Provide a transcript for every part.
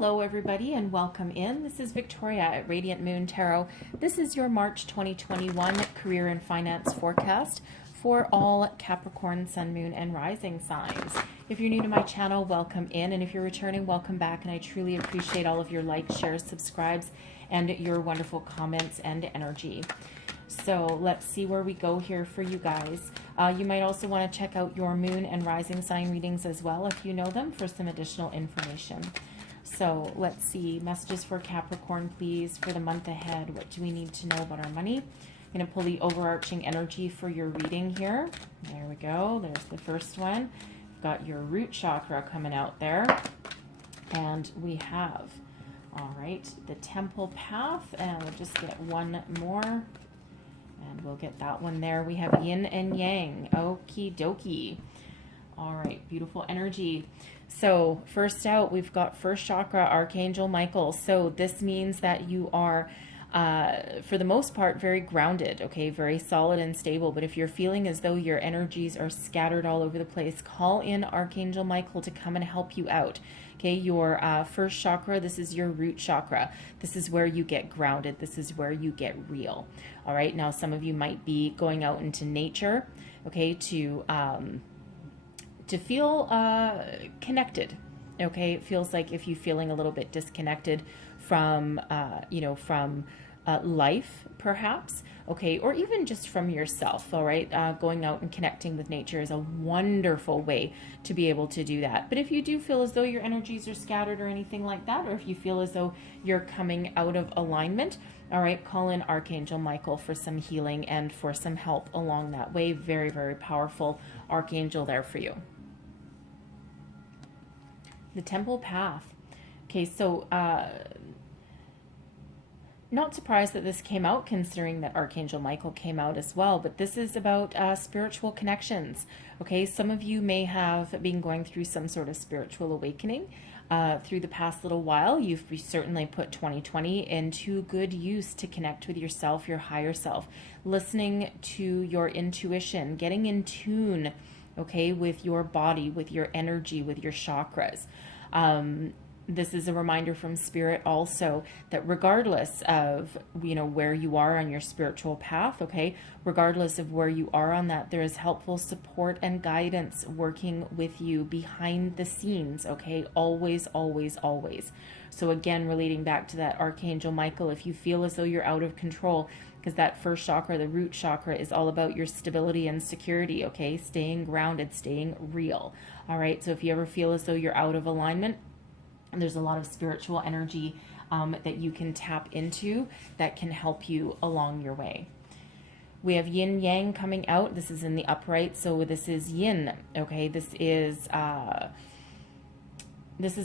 Hello everybody and welcome in. This is Victoria at Radiant Moon Tarot. This is your March 2021 career and finance forecast for all Capricorn, Sun, Moon, and Rising signs. If you're new to my channel, welcome in, and if you're returning, welcome back, and I truly appreciate all of your likes, shares, subscribes, and your wonderful comments and energy. So let's see where we go here for you guys. You might also want to check out your moon and rising sign readings as well if you know them for some additional information. So let's see, messages for Capricorn, please, for the month ahead. What do we need to know about our money? I'm going to pull the overarching energy for your reading here. There we go. There's the first one. We've got your root chakra coming out there. And we have, all right, the temple path. And we'll just get one more. And we'll get that one there. We have yin and yang. Okie dokie. All right, beautiful energy. So first out, we've got first chakra, Archangel Michael. So this means that you are, for the most part, very grounded, okay, very solid and stable. But if you're feeling as though your energies are scattered all over the place, call in Archangel Michael to come and help you out. Okay, your first chakra, this is your root chakra. This is where you get grounded. This is where you get real. All right, now some of you might be going out into nature, okay, to feel connected. Okay, it feels like if you're feeling a little bit disconnected from, from life, perhaps, okay, or even just from yourself, all right, going out and connecting with nature is a wonderful way to be able to do that. But if you do feel as though your energies are scattered or anything like that, or if you feel as though you're coming out of alignment, all right, call in Archangel Michael for some healing and for some help along that way. Very, very powerful archangel there for you. The temple path. Okay, so not surprised that this came out, considering that Archangel Michael came out as well, but this is about spiritual connections. Okay, some of you may have been going through some sort of spiritual awakening through the past little while. You've certainly put 2020 into good use to connect with yourself, your higher self, listening to your intuition, getting in tune, okay, with your body, with your energy, with your chakras. This is a reminder from Spirit also that regardless of, where you are on your spiritual path, okay, regardless of where you are on that, there is helpful support and guidance working with you behind the scenes, okay, always, always, always. So again, relating back to that Archangel Michael, if you feel as though you're out of control, because that first chakra, the root chakra, is all about your stability and security, okay, staying grounded, staying real, all right. So if you ever feel as though you're out of alignment, there's a lot of spiritual energy that you can tap into that can help you along your way. We have yin yang coming out. This is in the upright, so this is yin, okay. This is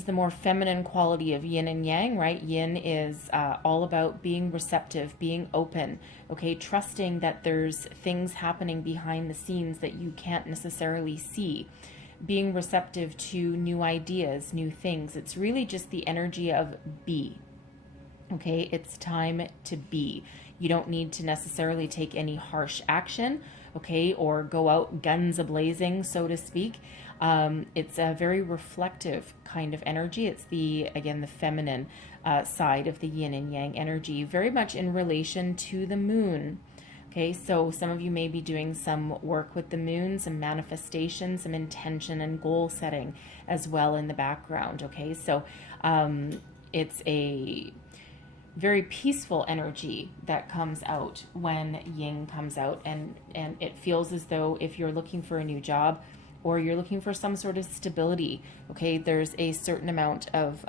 the more feminine quality of yin and yang, right? Yin is all about being receptive, being open, okay, trusting that there's things happening behind the scenes that you can't necessarily see, being receptive to new ideas, new things. It's really just the energy of be, okay? It's time to be. You don't need to necessarily take any harsh action, okay, or go out guns a-blazing, so to speak. It's a very reflective kind of energy. It's the feminine side of the yin and yang energy, very much in relation to the moon. Okay, so some of you may be doing some work with the moon, some manifestation, some intention and goal setting as well in the background. Okay, so it's a very peaceful energy that comes out when yin comes out, and it feels as though if you're looking for a new job or you're looking for some sort of stability, okay, there's a certain amount of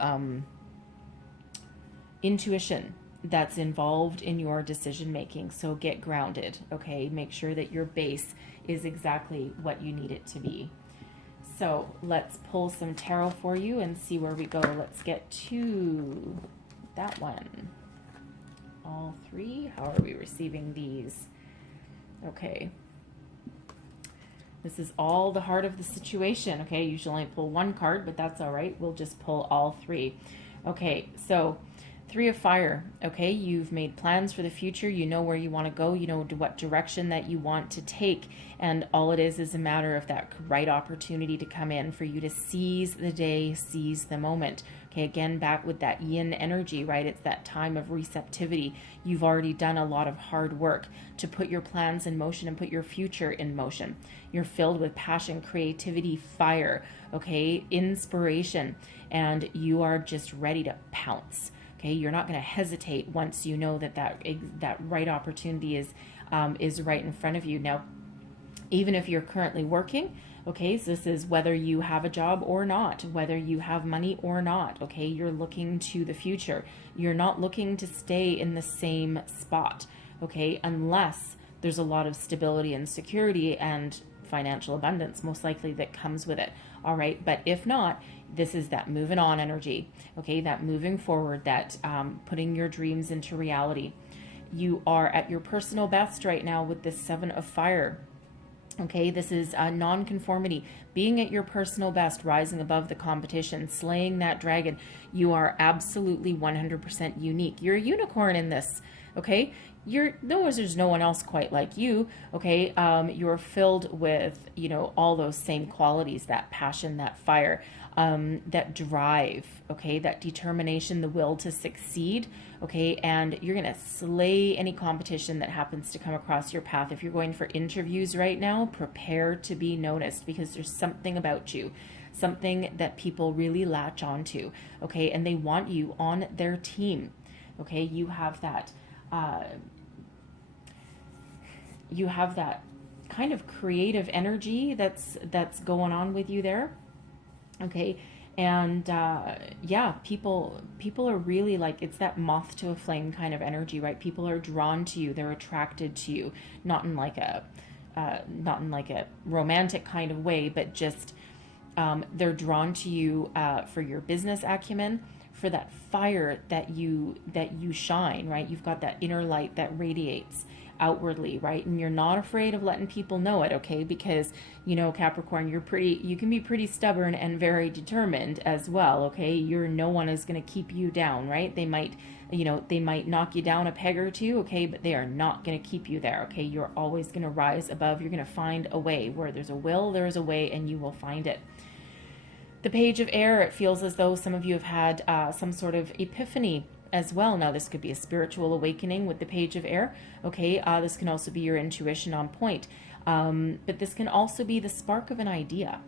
intuition that's involved in your decision making. So get grounded, okay? Make sure that your base is exactly what you need it to be. So let's pull some tarot for you and see where we go. Let's get to that one. All three. How are we receiving these? Okay. This is all the heart of the situation, okay? Usually only pull one card, but that's all right. We'll just pull all three. Okay, so Three of Fire, okay? You've made plans for the future. You know where you want to go. You know what direction that you want to take. And all it is a matter of that right opportunity to come in for you to seize the day, seize the moment. Okay, again, back with that yin energy, right? It's that time of receptivity. You've already done a lot of hard work to put your plans in motion and put your future in motion. You're filled with passion, creativity, fire, okay, inspiration, and you are just ready to pounce. Okay, you're not going to hesitate once you know that right opportunity is right in front of you. Now, even if you're currently working, okay, so this is whether you have a job or not, whether you have money or not, okay, you're looking to the future. You're not looking to stay in the same spot, okay, unless there's a lot of stability and security and financial abundance, most likely, that comes with it. All right, but if not, this is that moving on energy, okay, that moving forward, that putting your dreams into reality. You are at your personal best right now with this Seven of Fire. Okay, this is non-conformity, being at your personal best, rising above the competition, slaying that dragon. You are absolutely 100% unique. You're a unicorn in this, okay? There's no one else quite like you, okay? You're filled with, all those same qualities, that passion, that fire, that drive, okay? That determination, the will to succeed, okay? And you're going to slay any competition that happens to come across your path. If you're going for interviews right now, prepare to be noticed, because there's something about you, something that people really latch onto, okay? And they want you on their team, okay? You have that kind of creative energy that's going on with you there, okay? And people are really like, it's that moth to a flame kind of energy, right? People are drawn to you, they're attracted to you, not in like a romantic kind of way, but just they're drawn to you for your business acumen, for that fire that you shine, right? You've got that inner light that radiates outwardly, right? And you're not afraid of letting people know it, okay? Because, Capricorn, you can be pretty stubborn and very determined as well, okay? No one is going to keep you down, right? They might knock you down a peg or two, okay? But they are not going to keep you there, okay? You're always going to rise above. You're going to find a way. Where there's a will, there's a way, and you will find it. The Page of Air, it feels as though some of you have had some sort of epiphany as well. Now, this could be a spiritual awakening with the Page of Air, okay? This can also be your intuition on point. But this can also be the spark of an idea.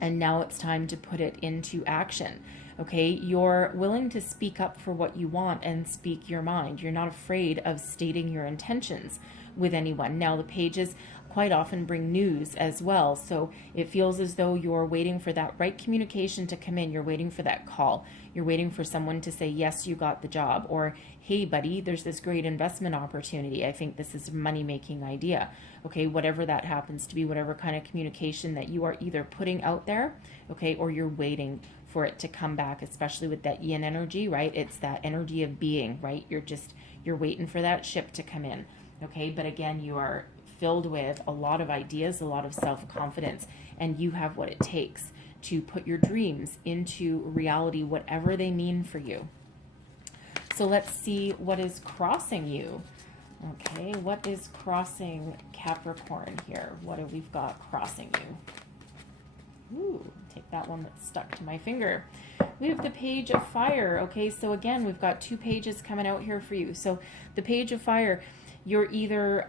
And now it's time to put it into action, okay? You're willing to speak up for what you want and speak your mind. You're not afraid of stating your intentions with anyone. Now, the pages quite often bring news as well. So it feels as though you're waiting for that right communication to come in. You're waiting for that call. You're waiting for someone to say, yes, you got the job. Or, hey, buddy, there's this great investment opportunity. I think this is a money-making idea. Okay, whatever that happens to be, whatever kind of communication that you are either putting out there, okay, or you're waiting for it to come back, especially with that yin energy, right? It's that energy of being, right? You're waiting for that ship to come in, okay? But again, you are filled with a lot of ideas, a lot of self-confidence, and you have what it takes to put your dreams into reality, whatever they mean for you. So let's see what is crossing you. Okay, what is crossing Capricorn here? What have we got crossing you? Ooh, take that one that's stuck to my finger. We have the Page of Fire. Okay, so again, we've got two pages coming out here for you. So the Page of Fire, you're either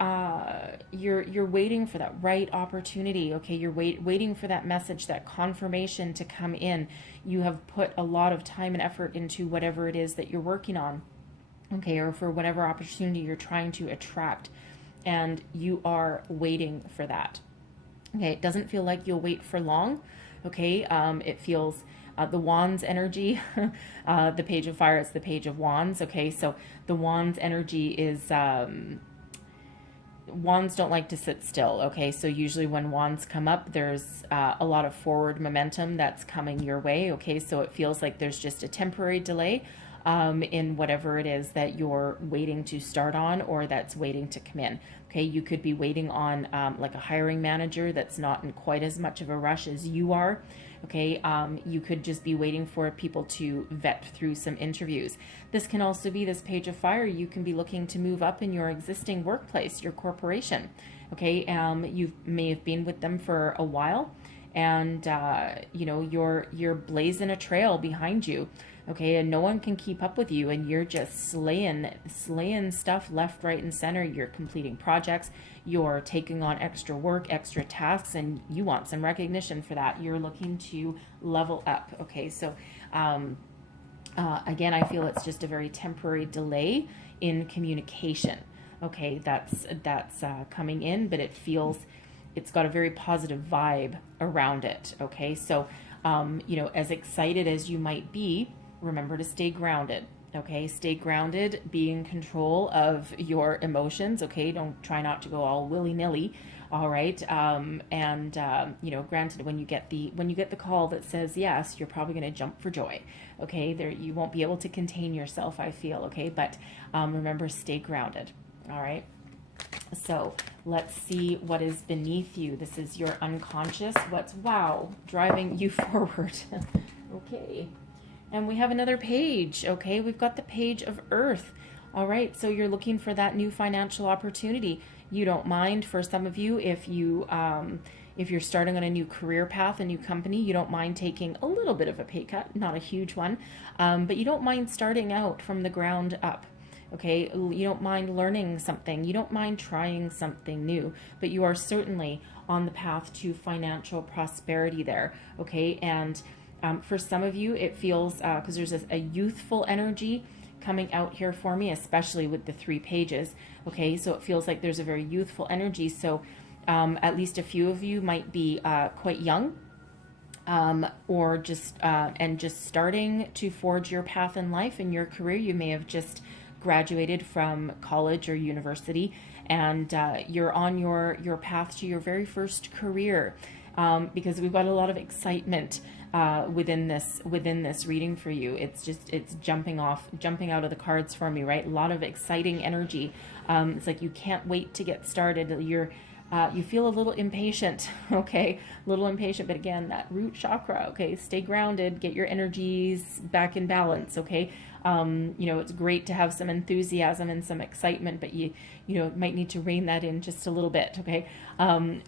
you're waiting for that right opportunity, okay? You're waiting for that message, that confirmation to come in. You have put a lot of time and effort into whatever it is that you're working on, okay, or for whatever opportunity you're trying to attract, and you are waiting for that. Okay, it doesn't feel like you'll wait for long, okay? It feels the Wands energy, the Page of Fire is the Page of Wands, okay? So the Wands energy is, Wands don't like to sit still, okay? So usually when Wands come up, there's a lot of forward momentum that's coming your way, okay? So it feels like there's just a temporary delay in whatever it is that you're waiting to start on or that's waiting to come in. Okay, you could be waiting on like a hiring manager that's not in quite as much of a rush as you are. Okay, you could just be waiting for people to vet through some interviews. This can also be this Page of Fire. You can be looking to move up in your existing workplace, your corporation. Okay, you may have been with them for a while, and you know, you're blazing a trail behind you. Okay, and no one can keep up with you, and you're just slaying stuff left, right, and center. You're completing projects, you're taking on extra work, extra tasks, and you want some recognition for that. You're looking to level up. Okay, so again, I feel it's just a very temporary delay in communication. Okay, that's coming in, but it feels it's got a very positive vibe around it. Okay, so you know, as excited as you might be, remember to stay grounded. Okay, stay grounded, be in control of your emotions. Okay, don't try not to go all willy-nilly. All right, you know, granted, when you get the call that says yes, you're probably going to jump for joy. Okay, there, you won't be able to contain yourself, I feel. Okay, but remember, stay grounded. All right. So let's see what is beneath you. This is your unconscious. What's driving you forward? Okay. And we have another page. Okay, we've got the Page of Earth. All right, so you're looking for that new financial opportunity. You don't mind, for some of you, if you're starting on a new career path, a new company, you don't mind taking a little bit of a pay cut, not a huge one, but you don't mind starting out from the ground up. Okay, you don't mind learning something, you don't mind trying something new, but you are certainly on the path to financial prosperity there. Okay, and for some of you, it feels, because there's a youthful energy coming out here for me, especially with the 3 pages. Okay, so it feels like there's a very youthful energy. So at least a few of you might be quite young, or just starting to forge your path in life, in your career. You may have just graduated from college or university, and you're on your path to your very first career, because we've got a lot of excitement within this reading for you. It's jumping out of the cards for me, right? A lot of exciting energy. It's like you can't wait to get started. You feel a little impatient, okay? A little impatient, but again, that root chakra, okay? Stay grounded, get your energies back in balance, okay? You know, it's great to have some enthusiasm and some excitement, but you might need to rein that in just a little bit, okay?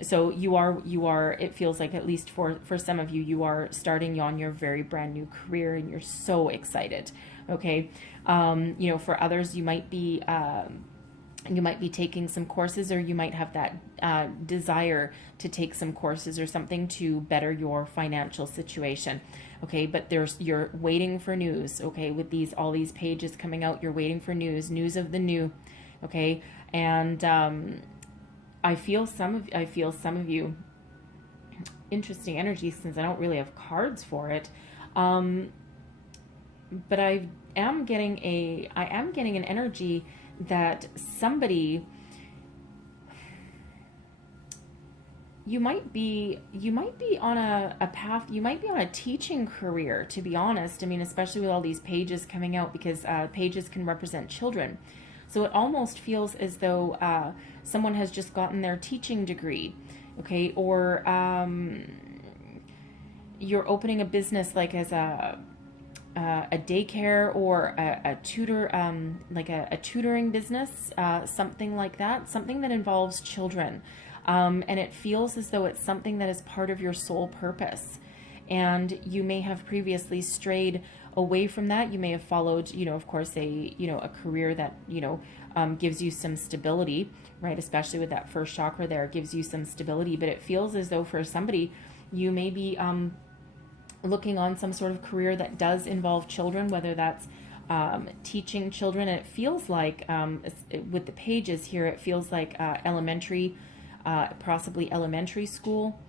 So you are, it feels like, at least for some of you, you are starting on your very brand new career, and you're so excited, okay? You know, for others, you might be taking some courses, or you might have that desire to take some courses or something to better your financial situation. Okay, but you're waiting for news. Okay, with all these pages coming out, you're waiting for news of the new. Okay, and I feel some of you, interesting energy, since I don't really have cards for it, but I am getting an energy that somebody, you might be on a path, you might be on a teaching career, to be honest. I mean, especially with all these pages coming out, because pages can represent children. So it almost feels as though someone has just gotten their teaching degree, okay? Or you're opening a business, like as a daycare, or a tutor, like a tutoring business, something like that, something that involves children. And it feels as though it's something that is part of your soul purpose. And you may have previously strayed away from that. You may have followed, of course, a career that, gives you some stability, right? Especially with that first chakra there, gives you some stability. But it feels as though for somebody, you may be looking on some sort of career that does involve children, whether that's teaching children. And it feels like, with the pages here, it feels like elementary, possibly elementary school,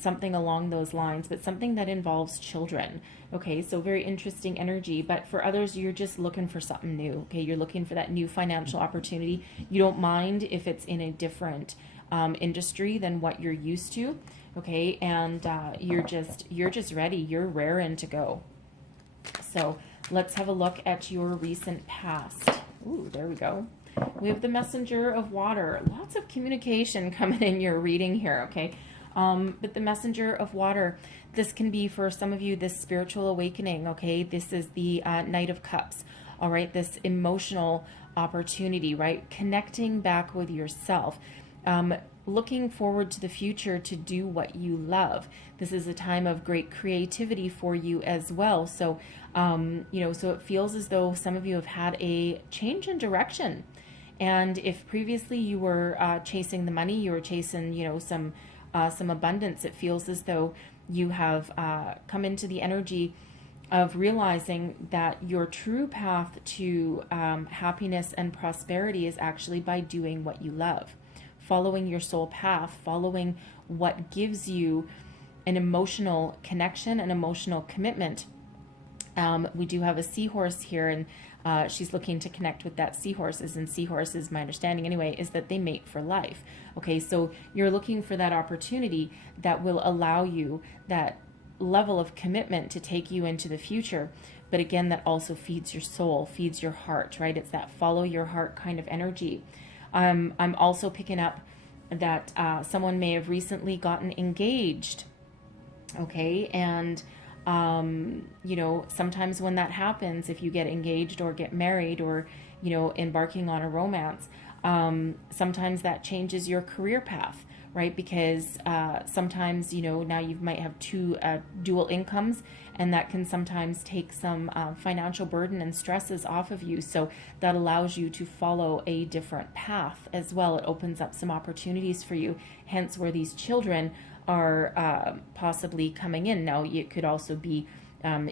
something along those lines, but something that involves children. Okay, so very interesting energy. But for others, you're just looking for something new. Okay, you're looking for that new financial opportunity. You don't mind if it's in a different industry than what you're used to. Okay, and you're just ready. You're raring to go. So let's have a look at your recent past. Ooh, there we go. We have the Messenger of Water. Lots of communication coming in your reading here, okay? But the messenger of water, this can be for some of you, this spiritual awakening, okay? This is the Knight of Cups, all right? This emotional opportunity, right? Connecting back with yourself. Looking forward to the future to do what you love. This is a time of great creativity for you as well. So, so it feels as though some of you have had a change in direction. And if previously you were chasing the money, you were chasing, some abundance, it feels as though you have come into the energy of realizing that your true path to happiness and prosperity is actually by doing what you love, following your soul path, following what gives you an emotional connection, an emotional commitment. We do have a seahorse here, and she's looking to connect with that seahorses, and seahorses, my understanding anyway, is that they mate for life. Okay, so you're looking for that opportunity that will allow you that level of commitment to take you into the future. But again, that also feeds your soul, feeds your heart, right? It's that follow your heart kind of energy. I'm also picking up that someone may have recently gotten engaged, okay? And, sometimes when that happens, if you get engaged or get married or, embarking on a romance, sometimes that changes your career path, right? Because sometimes, now you might have two dual incomes, and that can sometimes take some financial burden and stresses off of you. So that allows you to follow a different path as well. It opens up some opportunities for you, hence where these children are possibly coming in. Now, it could also be,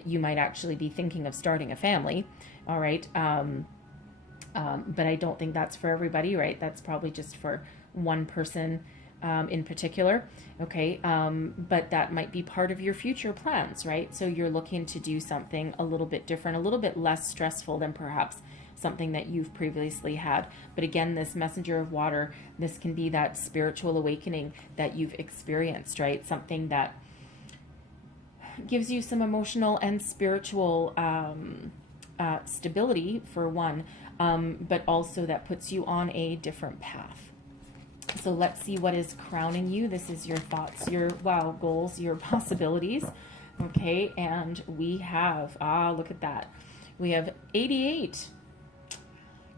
you might actually be thinking of starting a family, all right? But I don't think that's for everybody, right? That's probably just for one person in particular, okay? But that might be part of your future plans, right? So you're looking to do something a little bit different, a little bit less stressful than perhaps something that you've previously had. But again, this messenger of water, this can be that spiritual awakening that you've experienced, right? Something that gives you some emotional and spiritual stability, for one, but also that puts you on a different path. So let's see what is crowning you. This is your thoughts, your goals, your possibilities. Okay, and we have, look at that. We have 88.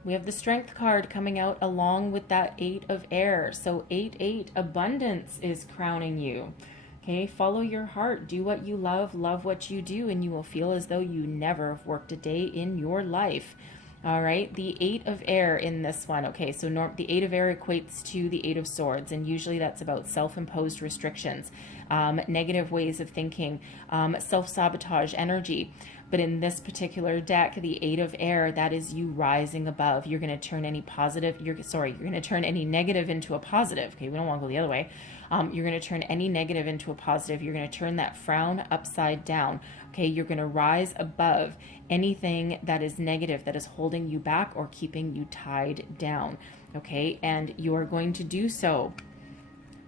We have the Strength card coming out along with that 8 of air. So 8, abundance is crowning you. Okay, follow your heart, do what you love what you do, and you will feel as though you never have worked a day in your life. All right, the 8 of air in this one. Okay, so the 8 of air equates to the 8 of swords, and usually that's about self-imposed restrictions, negative ways of thinking, self-sabotage energy. But in this particular deck, the 8 of air, that is you rising above. You're going to turn any positive, you're going to turn any negative into a positive. Okay, we don't want to go the other way. You're going to turn any negative into a positive. You're going to turn that frown upside down. Okay, you're going to rise above anything that is negative, that is holding you back or keeping you tied down. Okay, and you are going to do so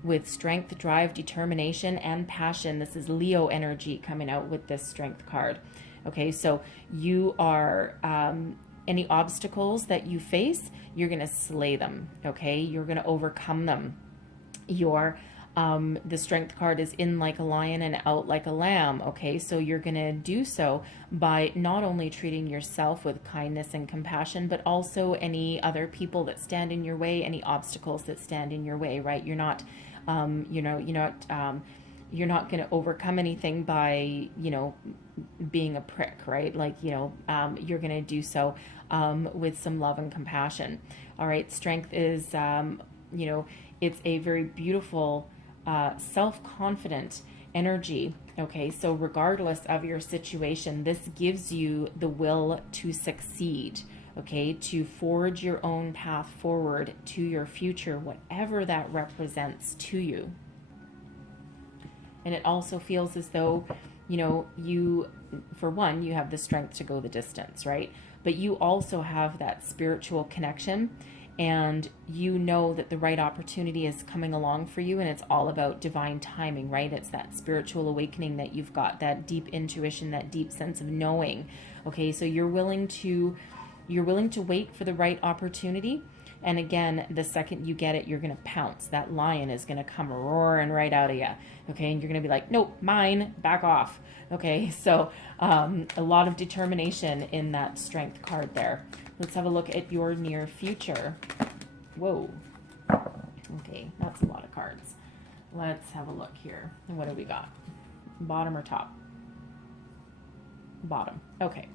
with strength, drive, determination, and passion. This is Leo energy coming out with this Strength card. Okay, so you are, any obstacles that you face, you're going to slay them. Okay, you're going to overcome them. The Strength card is in like a lion and out like a lamb. Okay, so you're going to do so by not only treating yourself with kindness and compassion, but also any other people that stand in your way, any obstacles that stand in your way, right? You're not going to overcome anything by, being a prick, right? Like, you're going to do so with some love and compassion. All right, Strength is, it's a very beautiful, self-confident energy. Okay, so regardless of your situation, this gives you the will to succeed. Okay, to forge your own path forward to your future, whatever that represents to you. And it also feels as though, you, for one, you have the strength to go the distance, right? But you also have that spiritual connection, and you know that the right opportunity is coming along for you, and it's all about divine timing, right? It's that spiritual awakening that you've got, that deep intuition, that deep sense of knowing. Okay, so you're willing to wait for the right opportunity. And again, the second you get it, you're going to pounce. That lion is going to come roaring right out of you. Okay. And you're going to be like, nope, mine, back off. Okay. So a lot of determination in that Strength card there. Let's have a look at your near future. Whoa. Okay. That's a lot of cards. Let's have a look here. And what do we got? Bottom or top? Bottom. Okay.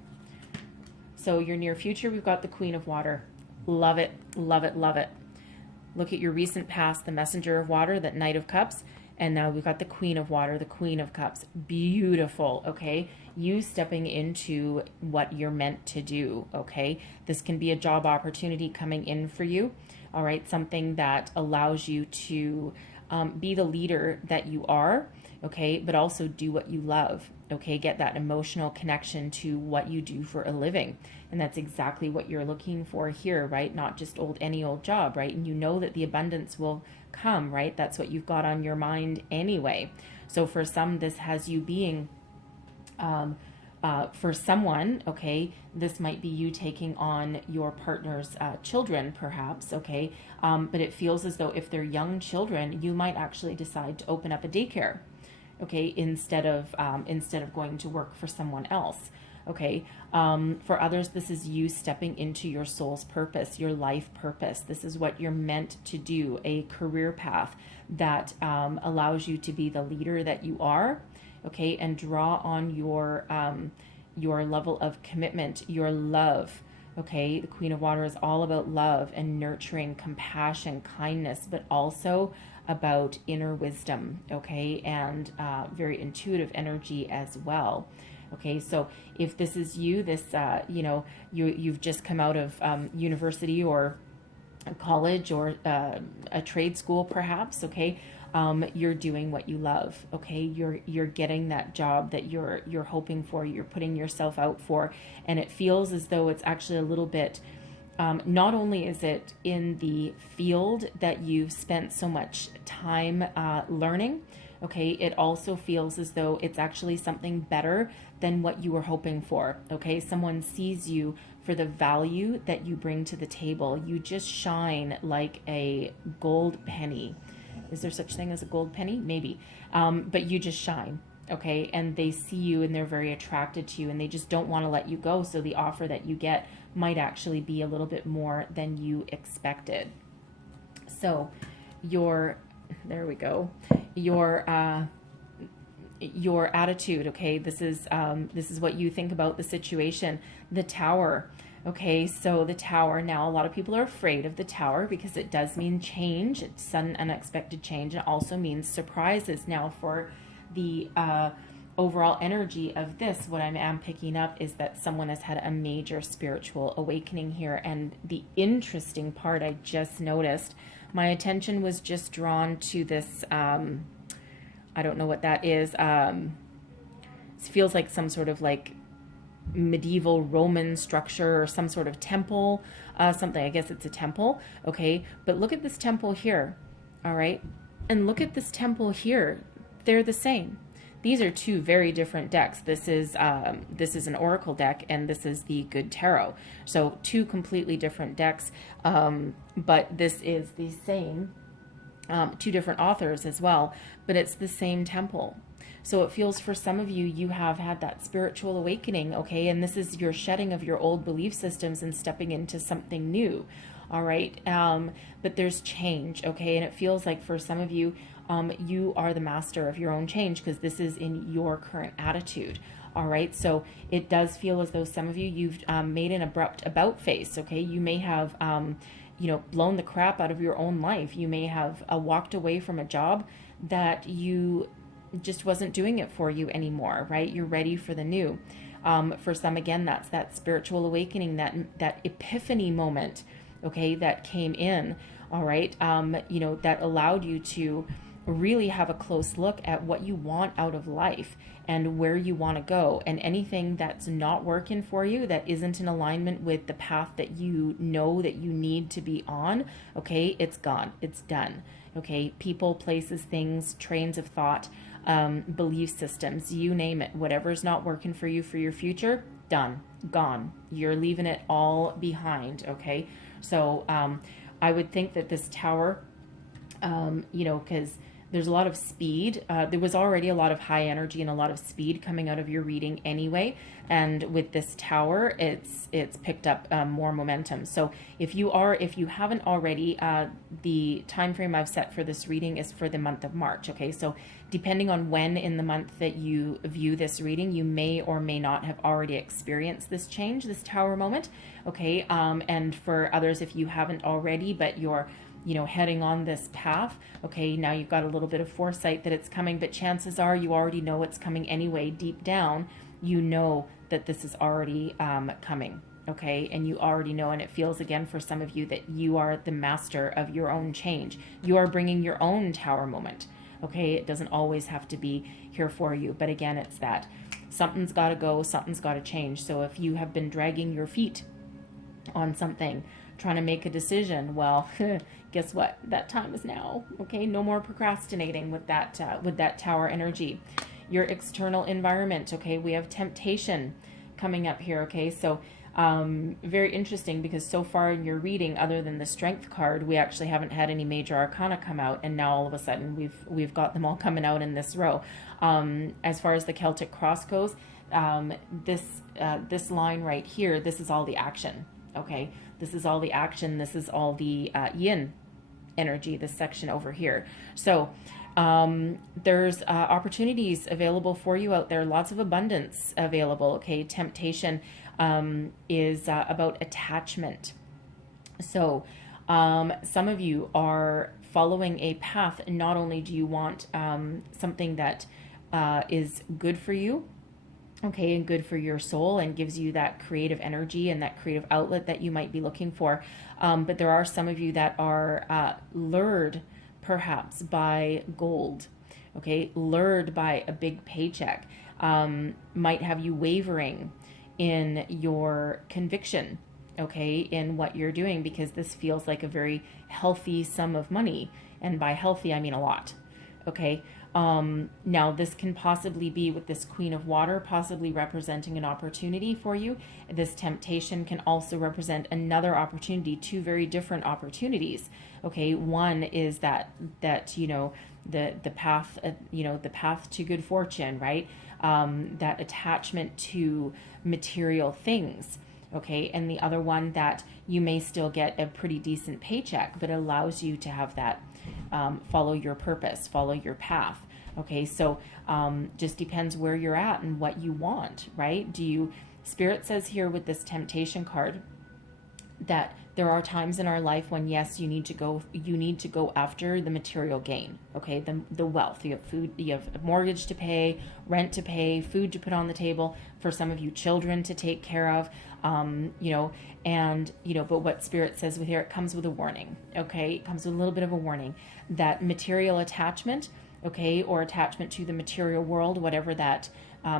So your near future, we've got the Queen of Water. Love it, love it, love it. Look at your recent past, the Messenger of Water, that Knight of Cups. And now we've got the Queen of Water, the Queen of Cups. Beautiful, okay? You stepping into what you're meant to do, okay? This can be a job opportunity coming in for you, all right? Something that allows you to be the leader that you are, okay? But also do what you love, okay? Get that emotional connection to what you do for a living. And that's exactly what you're looking for here, right? Not just any old job, right? And you know that the abundance will come, right? That's what you've got on your mind anyway. So for some, this has you being, for someone, okay, this might be you taking on your partner's children, perhaps, okay? But it feels as though if they're young children, you might actually decide to open up a daycare, okay, instead of going to work for someone else. Okay. For others, this is you stepping into your soul's purpose, your life purpose. This is what you're meant to do, a career path that allows you to be the leader that you are, okay, and draw on your level of commitment, your love. Okay, the Queen of Water is all about love and nurturing, compassion, kindness, but also about inner wisdom, okay, and very intuitive energy as well. Okay, so if this is you, this, you've just come out of university or college or a trade school perhaps, okay, you're doing what you love, okay, you're getting that job that you're hoping for, you're putting yourself out for, and it feels as though it's actually a little bit, not only is it in the field that you've spent so much time learning, okay, it also feels as though it's actually something better than what you were hoping for, okay? Someone sees you for the value that you bring to the table. You just shine like a gold penny. Is there such thing as a gold penny? Maybe. But you just shine, okay? And they see you and they're very attracted to you and they just don't want to let you go. So the offer that you get might actually be a little bit more than you expected. So there we go. Your attitude, okay, this is what you think about the situation. The Tower, okay, so the Tower, now a lot of people are afraid of the Tower because it does mean change. It's sudden unexpected change. It also means surprises. Now for the overall energy of this, what I am picking up is that someone has had a major spiritual awakening here. And the interesting part I just noticed, my attention was just drawn to this, I don't know what that is. It feels like some sort of like medieval Roman structure or some sort of temple, something. I guess it's a temple. Okay. But look at this temple here. All right. And look at this temple here. They're the same. These are two very different decks. This is an Oracle deck and this is the Good Tarot. So two completely different decks. But this is the same, two different authors as well, but it's the same temple. So it feels for some of you, you have had that spiritual awakening, okay? And this is your shedding of your old belief systems and stepping into something new, all right? But there's change, okay? And it feels like for some of you, you are the master of your own change because this is in your current attitude, all right? So it does feel as though some of you, you've made an abrupt about face, okay? You may have blown the crap out of your own life. You may have walked away from a job that you just wasn't doing it for you anymore, right? You're ready for the new. For some, again, that's that spiritual awakening, that epiphany moment, okay, that came in, all right, that allowed you to really have a close look at what you want out of life and where you want to go, and anything that's not working for you, that isn't in alignment with the path that you know that you need to be on, okay, it's gone, it's done, okay? People, places, things, trains of thought, belief systems, you name it, whatever's not working for you for your future, done, gone. You're leaving it all behind, okay? So I would think that this Tower, you know, because there's a lot of speed. There was already a lot of high energy and a lot of speed coming out of your reading anyway. And with this Tower, it's picked up more momentum. So if you haven't already, the time frame I've set for this reading is for the month of March. Okay, so depending on when in the month that you view this reading, you may or may not have already experienced this change, this Tower moment. Okay, and for others, if you haven't already, but you're heading on this path, okay, now you've got a little bit of foresight that it's coming, but chances are you already know it's coming anyway. Deep down, you know that this is already coming, okay, and you already know, and it feels again for some of you that you are the master of your own change. You are bringing your own Tower moment, okay. It doesn't always have to be here for you, but again, it's that something's got to go, something's got to change. So if you have been dragging your feet on something, trying to make a decision, well, guess what? That time is now. Okay, no more procrastinating with that Tower energy. Your external environment. Okay, we have temptation coming up here. Okay, so very interesting, because so far in your reading, other than the Strength card, we actually haven't had any major arcana come out, and now all of a sudden we've got them all coming out in this row. As far as the Celtic cross goes, this line right here, this is all the action. Okay, this is all the action. This is all the yin energy, this section over here. So there's opportunities available for you out there, lots of abundance available. Okay, temptation is about attachment. So some of you are following a path, and not only do you want something that is good for you, okay, and good for your soul, and gives you that creative energy and that creative outlet that you might be looking for. But there are some of you that are lured perhaps by gold, okay, lured by a big paycheck, might have you wavering in your conviction, okay, in what you're doing, because this feels like a very healthy sum of money. And by healthy, I mean a lot, okay. Now this can possibly be, with this Queen of Water, possibly representing an opportunity for you. This temptation can also represent another opportunity, two very different opportunities. Okay, one is that the path, the path to good fortune, right? That attachment to material things. Okay, and the other one that you may still get a pretty decent paycheck, but allows you to have that follow your purpose, follow your path. Okay, so just depends where you're at and what you want, right? Spirit says here with this temptation card that there are times in our life when, yes, you need to go after the material gain, okay, the wealth. You have food, you have a mortgage to pay, rent to pay, food to put on the table, for some of you, children to take care of, but what Spirit says with here, it comes with a warning, okay? It comes with a little bit of a warning that material attachment, okay, or attachment to the material world, whatever that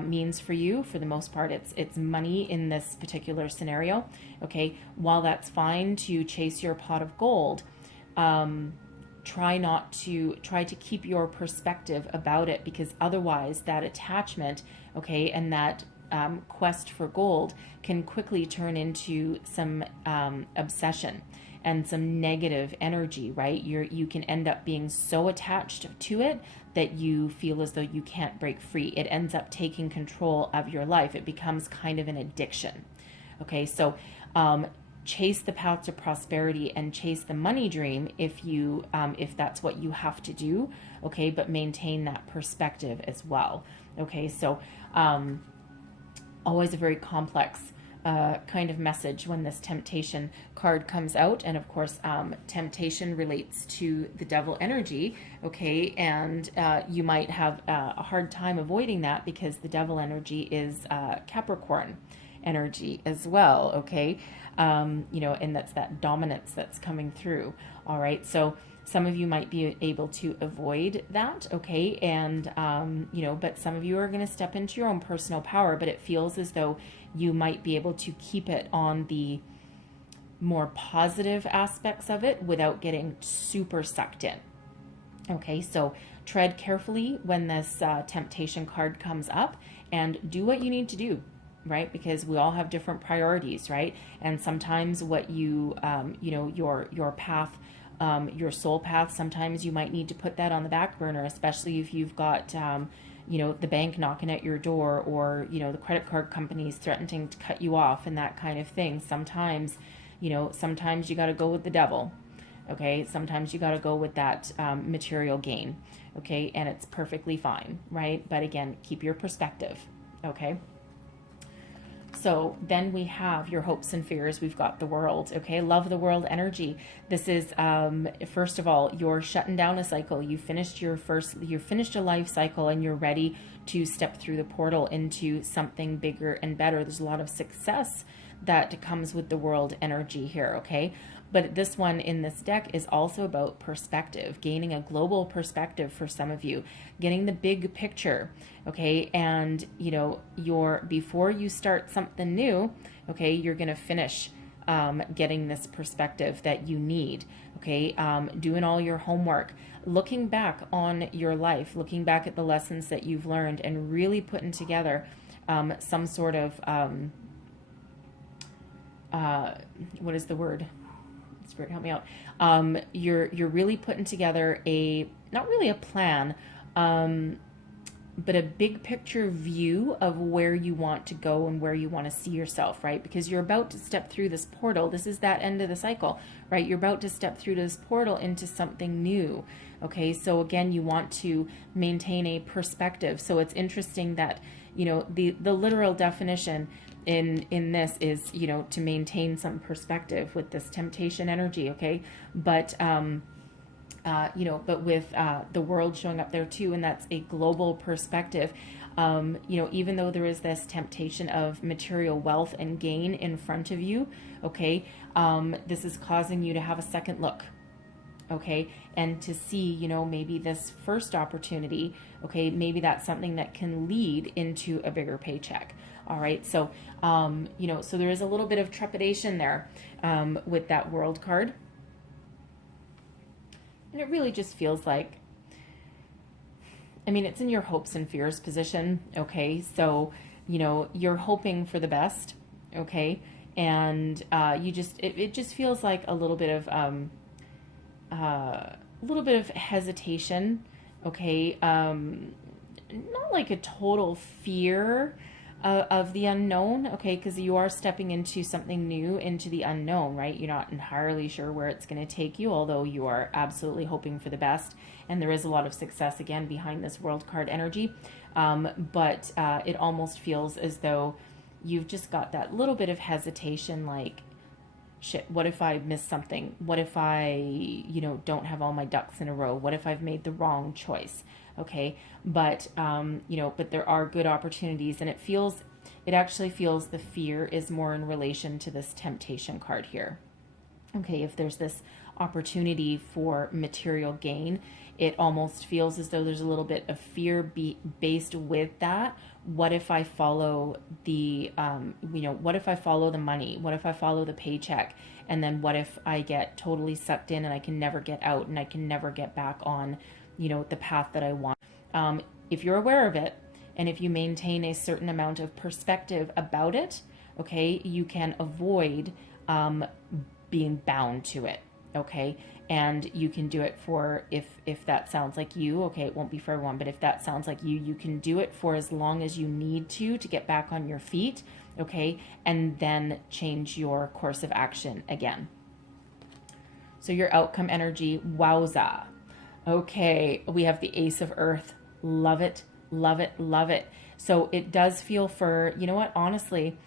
means for you. For the most part, it's money in this particular scenario. Okay, while that's fine to chase your pot of gold, try to keep your perspective about it, because otherwise that attachment, okay, and that quest for gold can quickly turn into some obsession and some negative energy, right? You can end up being so attached to it that you feel as though you can't break free. It ends up taking control of your life. It becomes kind of an addiction. Okay, so chase the path to prosperity and chase the money dream if that's what you have to do, okay, but maintain that perspective as well. Okay, so always a very complex kind of message when this temptation card comes out. And of course, temptation relates to the devil energy, okay, and you might have a hard time avoiding that, because the devil energy is Capricorn energy as well, okay, and that's that dominance that's coming through. All right, so some of you might be able to avoid that, okay, and but some of you are going to step into your own personal power, but it feels as though you might be able to keep it on the more positive aspects of it without getting super sucked in. Okay, so tread carefully when this temptation card comes up, and do what you need to do. right? Because we all have different priorities, right? And sometimes what you, you know, your path, your soul path, sometimes you might need to put that on the back burner, especially if you've got, you know, the bank knocking at your door, or, you know, the credit card companies threatening to cut you off and that kind of thing. Sometimes, you know, sometimes you got to go with the devil. Okay, sometimes you got to go with that material gain. Okay, and it's perfectly fine, right? But again, keep your perspective. Okay. So then we have your hopes and fears. We've got the world. Okay, love the world energy. This is first of all, you're shutting down a cycle. You finished a life cycle, and you're ready to step through the portal into something bigger and better. There's a lot of success that comes with the world energy here. Okay. But this one in this deck is also about perspective, gaining a global perspective for some of you, getting the big picture, okay? And, you know, before you start something new, okay, you're going to finish getting this perspective that you need, okay? Doing all your homework, looking back on your life, looking back at the lessons that you've learned, and really putting together some sort of, what is the word? Spirit, help me out. You're really putting together not really a plan, but a big picture view of where you want to go and where you want to see yourself, right? Because you're about to step through this portal. This is that end of the cycle, right? You're about to step through this portal into something new. Okay, so again, you want to maintain a perspective. So it's interesting that, you know, the literal definition in this is, you know, to maintain some perspective with this temptation energy, okay? But you know, but with the world showing up there too, and that's a global perspective. You know, even though there is this temptation of material wealth and gain in front of you, okay, this is causing you to have a second look, okay, and to see, you know, maybe this first opportunity, okay, maybe that's something that can lead into a bigger paycheck. All right, so, you know, so there is a little bit of trepidation there with that world card. And it really just feels like, I mean, it's in your hopes and fears position, okay? So, you know, you're hoping for the best, okay? And it just feels like a little bit of hesitation, okay? Not like a total fear of the unknown, okay, because you are stepping into something new, into the unknown, right? You're not entirely sure where it's going to take you, although you are absolutely hoping for the best, and there is a lot of success, again, behind this world card energy, but it almost feels as though you've just got that little bit of hesitation, like, shit, what if I miss something? What if I, you know, don't have all my ducks in a row? What if I've made the wrong choice? Okay, but you know, but there are good opportunities, and it actually feels the fear is more in relation to this temptation card here. Okay, if there's this opportunity for material gain, it almost feels as though there's a little bit of fear based with that. What if I follow the, you know, what if I follow the money? What if I follow the paycheck? And then what if I get totally sucked in and I can never get out, and I can never get back on, you know, the path that I want? If you're aware of it, and if you maintain a certain amount of perspective about it, okay, you can avoid being bound to it, okay? And you can do it for, if that sounds like you, okay, it won't be for everyone, but if that sounds like you can do it for as long as you need to get back on your feet, okay, and then change your course of action again. So your outcome energy, wowza. Okay, we have the Ace of Earth. Love it, love it, love it. So it does feel for, you know what, honestly,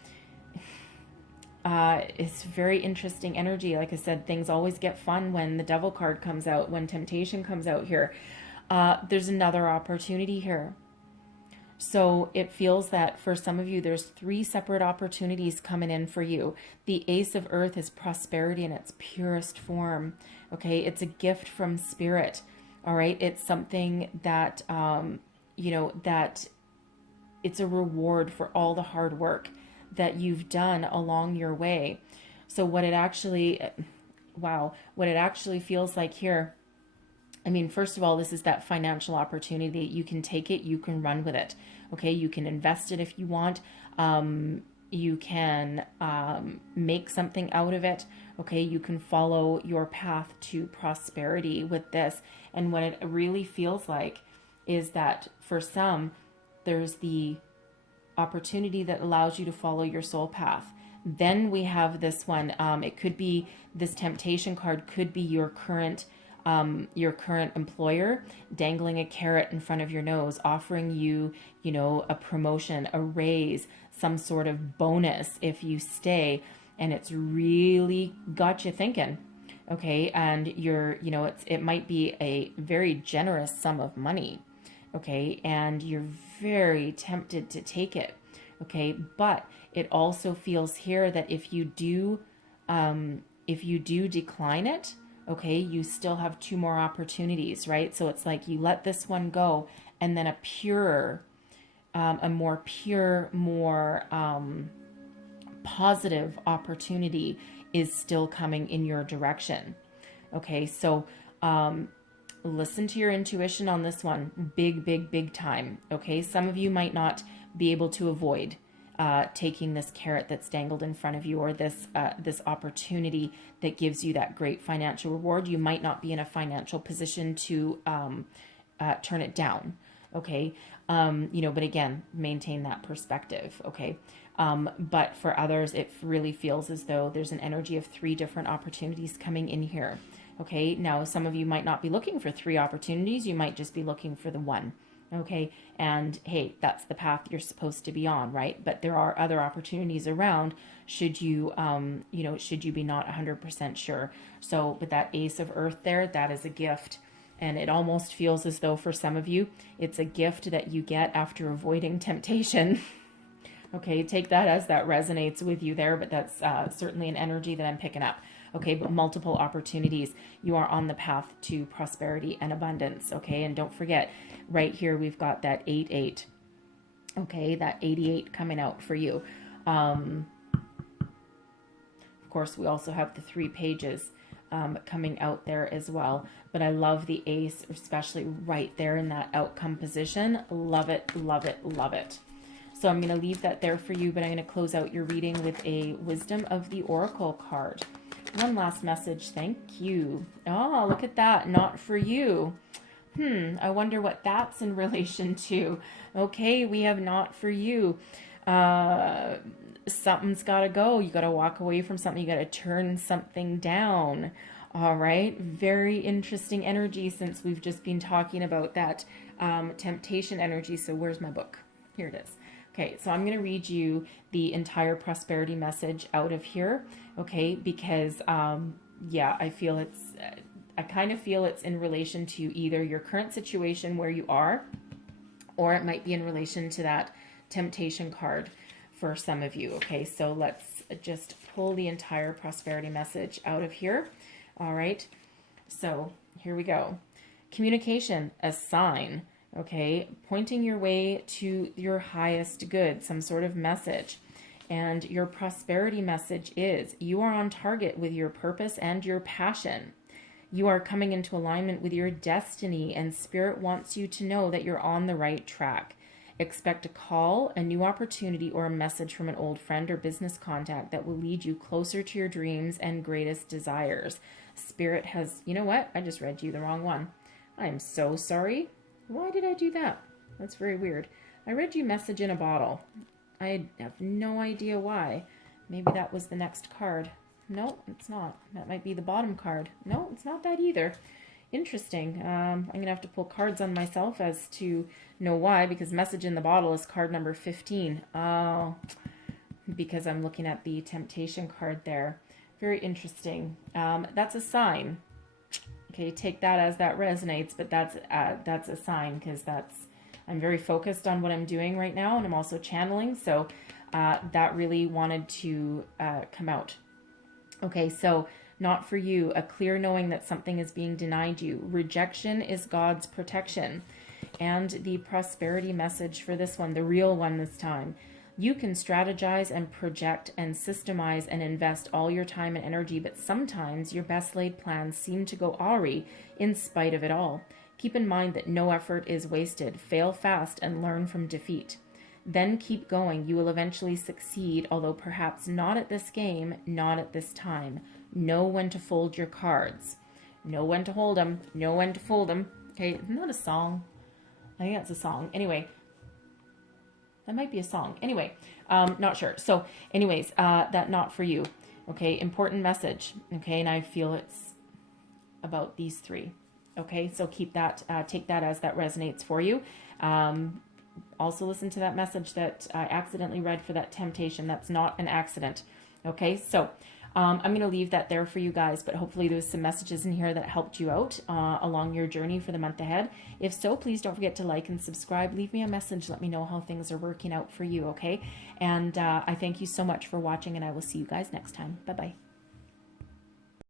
it's very interesting energy. Like I said, things always get fun when the Devil card comes out, when temptation comes out here. There's another opportunity here. So it feels that for some of you, there's 3 separate opportunities coming in for you. The Ace of Earth is prosperity in its purest form. Okay, it's a gift from spirit. All right, it's something that, you know, that it's a reward for all the hard work that you've done along your way. So what it actually, what it actually feels like here, I mean, first of all, this is that financial opportunity. You can take it, you can run with it. Okay, you can invest it if you want. You can make something out of it. Okay, you can follow your path to prosperity with this. And what it really feels like is that for some, there's the opportunity that allows you to follow your soul path. Then we have this one. It could be, this temptation card could be your current employer dangling a carrot in front of your nose, offering you, a promotion, a raise, some sort of bonus if you stay, and it's really got you thinking. Okay, and it might be a very generous sum of money. Okay, and you're very tempted to take it. Okay, but it also feels here that if you do decline it, okay, you still have 2 more opportunities, right? So it's like you let this one go, and then a more pure, more positive opportunity is still coming in your direction. Okay, so listen to your intuition on this one. Big time. Okay, some of you might not be able to avoid taking this carrot that's dangled in front of you, or this opportunity that gives you that great financial reward. You might not be in a financial position to turn it down. Okay, but again, maintain that perspective. Okay, but for others, it really feels as though there's an energy of 3 different opportunities coming in here. Okay, now some of you might not be looking for 3 opportunities. You might just be looking for the one. Okay, and hey, that's the path you're supposed to be on, right? But there are other opportunities around should you be not 100% sure. So, but that Ace of Earth there, that is a gift. And it almost feels as though for some of you, it's a gift that you get after avoiding temptation. Okay, take that as that resonates with you there, but that's certainly an energy that I'm picking up. Okay, but multiple opportunities. You are on the path to prosperity and abundance. Okay, and don't forget, right here we've got that 88. Okay, that 88 coming out for you. Of course, we also have the 3 pages coming out there as well. But I love the ace, especially right there in that outcome position. Love it, love it, love it. So I'm going to leave that there for you, but I'm going to close out your reading with a Wisdom of the Oracle card. One last message. Thank you. Oh, look at that. Not for you. I wonder what that's in relation to. Okay, we have not for you. Something's got to go. You got to walk away from something. You got to turn something down. All right. Very interesting energy, since we've just been talking about that temptation energy. So where's my book? Here it is. Okay, so I'm going to read you the entire prosperity message out of here, okay, because, I kind of feel it's in relation to either your current situation where you are, or it might be in relation to that temptation card for some of you, okay? So let's just pull the entire prosperity message out of here, all right? So here we go. Communication, a sign. Okay, pointing your way to your highest good, some sort of message. And your prosperity message is you are on target with your purpose and your passion. You are coming into alignment with your destiny, and Spirit wants you to know that you're on the right track. Expect a call, a new opportunity, or a message from an old friend or business contact that will lead you closer to your dreams and greatest desires. Spirit has, you know what? I just read you the wrong one. I'm so sorry. Why did I do that? That's very weird. I read you message in a bottle. I have no idea why. Maybe that was the next card. No, it's not. That might be the bottom card. No, it's not that either. Interesting. I'm going to have to pull cards on myself as to know why, because message in the bottle is card number 15. Oh, because I'm looking at the temptation card there. Very interesting. That's a sign. Okay, take that as that resonates, but that's a sign, because I'm very focused on what I'm doing right now, and I'm also channeling, so that really wanted to come out. Okay, so not for you, a clear knowing that something is being denied you. Rejection is God's protection. And the prosperity message for this one, the real one this time. You can strategize and project and systemize and invest all your time and energy, but sometimes your best laid plans seem to go awry in spite of it all. Keep in mind that no effort is wasted. Fail fast and learn from defeat. Then keep going. You will eventually succeed, although perhaps not at this game, not at this time. Know when to fold your cards. Know when to hold them. Know when to fold them. Okay, isn't that a song? I think that's a song. Anyway, that might be a song. Anyway, not sure. So anyways, that not for you. Okay, important message. Okay, and I feel it's about these three. Okay, so keep that, take that as that resonates for you. Also listen to that message that I accidentally read for that temptation. That's not an accident. Okay, so I'm going to leave that there for you guys, but hopefully there's some messages in here that helped you out along your journey for the month ahead. If so, please don't forget to like and subscribe. Leave me a message. Let me know how things are working out for you, okay? And I thank you so much for watching, and I will see you guys next time. Bye-bye.